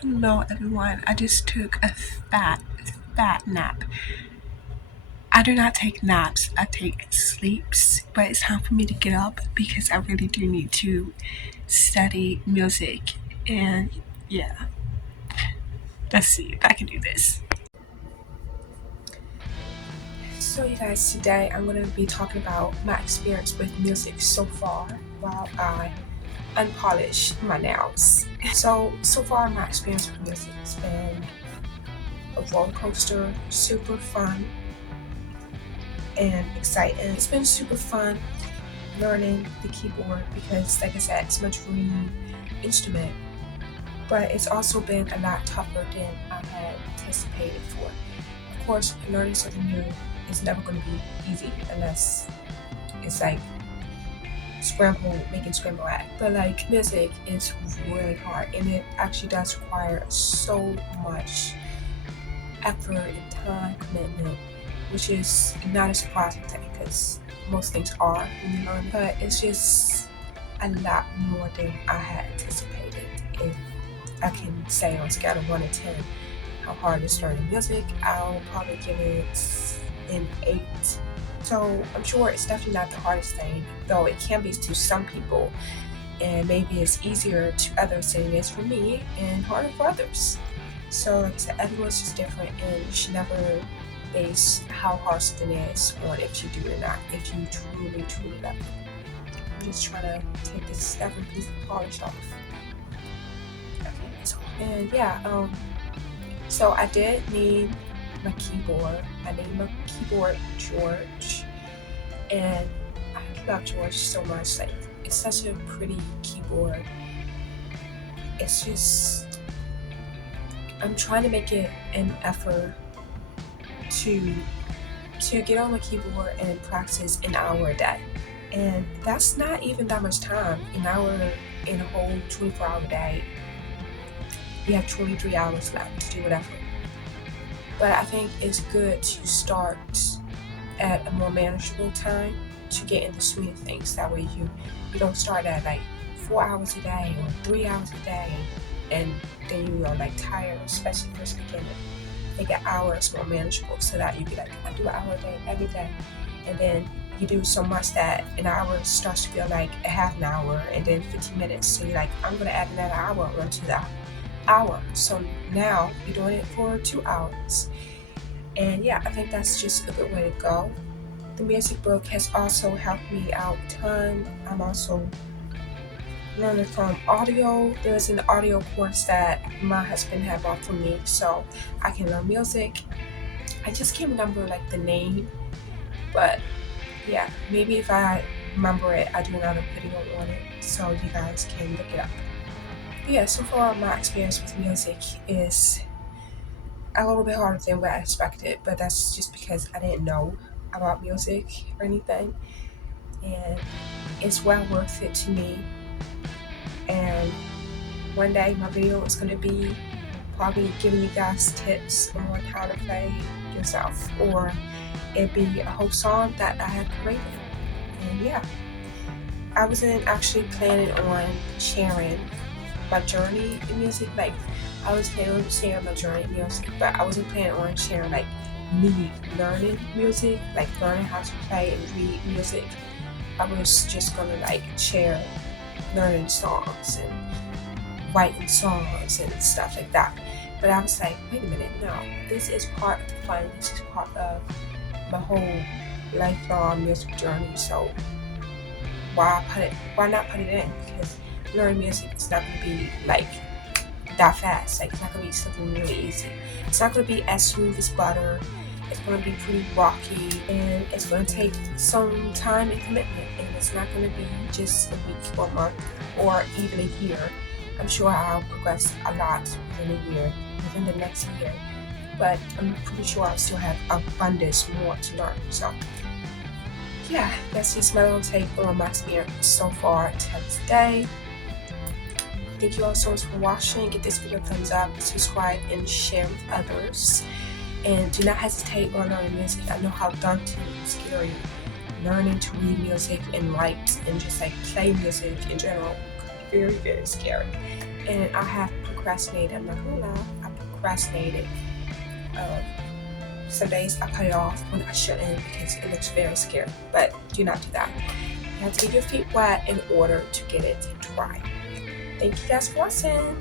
Hello, everyone. I just took a fat nap. I do not take naps, I take sleeps, but it's time for me to get up because I really do need to study music. And yeah, let's see if I can do this. So, you guys, today I'm going to be talking about my experience with music so far while I unpolish my nails. So far, my experience with music has been a roller coaster, super fun and exciting. It's been super fun learning the keyboard because, like I said, it's a much free instrument, but it's also been a lot tougher than I had anticipated for. Of course, learning something new is never going to be easy unless it's like making scramble egg. But like music is really hard and it actually does require so much effort and time commitment, which is not a surprising thing because most things are when you learn, but it's just a lot more than I had anticipated. If I can say on a scale of 1 to 10 how hard it is learning music, I'll probably give it an 8. So I'm sure it's definitely not the hardest thing, though it can be to some people, and maybe it's easier to others than it is for me and harder for others. So like I said, everyone's just different and you should never base how hard something is on if you do or not, if you truly love it. I'm just trying to take this stubborn piece of polish off. Okay, and yeah, so I did need my keyboard. I named my keyboard George, and I love George so much. Like, it's such a pretty keyboard. It's just, I'm trying to make it an effort to get on my keyboard and practice an hour a day. And that's not even that much time. An hour in a whole 24-hour day, you have 23 hours left to do whatever. But I think it's good to start at a more manageable time to get in the swing of things. That way you don't start at like 4 hours a day or 3 hours a day and then you are like tired, especially first beginning. Make an hour is more manageable so that you be like, I do an hour a day every day. And then you do so much that an hour starts to feel like a half an hour and then 15 minutes. So you're like, I'm gonna add another hour onto that hour. So now you're doing it for 2 hours. And yeah, I think that's just a good way to go. The music book has also helped me out a ton. I'm also learning from audio. There's an audio course that my husband had bought for me so I can learn music. I just can't remember like the name, but yeah, maybe if I remember it, I'll do another video on it so you guys can look it up. But yeah, so far my experience with music is a little bit harder than what I expected, but that's just because I didn't know about music or anything, and it's well worth it to me. And one day my video is going to be probably giving you guys tips on how to play yourself, or it'd be a whole song that I had created. And yeah, I wasn't actually planning on sharing my journey in music. Like, I was planning on sharing my journey in music, but I wasn't planning on sharing like me learning music, like learning how to play and read music. I was just gonna like share learning songs and writing songs and stuff like that. But I was like, wait a minute, no, this is part of the fun. This is part of my whole lifelong music journey. So why not put it in? Because learning music is not gonna be like that fast. Like, it's not gonna be something really easy. It's not gonna be as smooth as butter. It's gonna be pretty rocky and it's gonna take some time and commitment, and it's not gonna be just a week or a month or even a year. I'm sure I'll progress a lot within the next year, but I'm pretty sure I'll still have abundance more to learn. So yeah, that's just my little take on my experience so far today. Thank you all so much for watching. Give this video a thumbs up, subscribe, and share with others. And do not hesitate on learning music. I know how daunting and scary learning to read music and write and just like play music in general. Very, very scary. and I have procrastinated. I'm not gonna lie, I procrastinated. Um, some days I put it off when I shouldn't because it looks very scary. But do not do that. You have to get your feet wet in order to get it dry. Thank you guys for watching.